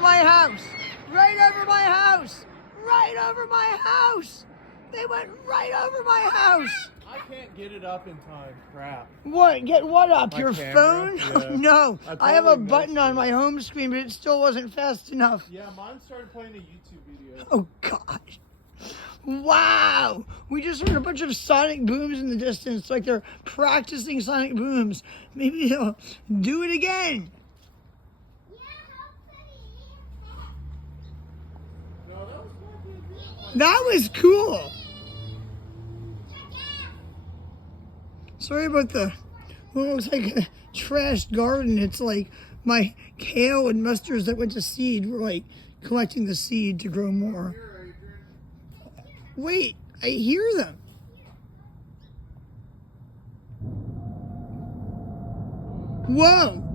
over my house. Right over my house. Right over my house. They went right over my house. I can't get it up in time. Crap. What? Get what up? My Your camera? phone? Yeah. No. I have a totally button missed on it. my home screen, but it still wasn't fast enough. Yeah, mine started playing a YouTube video. Oh, gosh. Wow. We just heard a bunch of sonic booms in the distance, like they're practicing sonic booms. Maybe they'll do it again. No, that was fucking good. That was cool. Sorry about the, what looks like a trashed garden. It's like my kale and mustards that went to seed. We're like collecting the seed to grow more. Wait, I hear them. Whoa.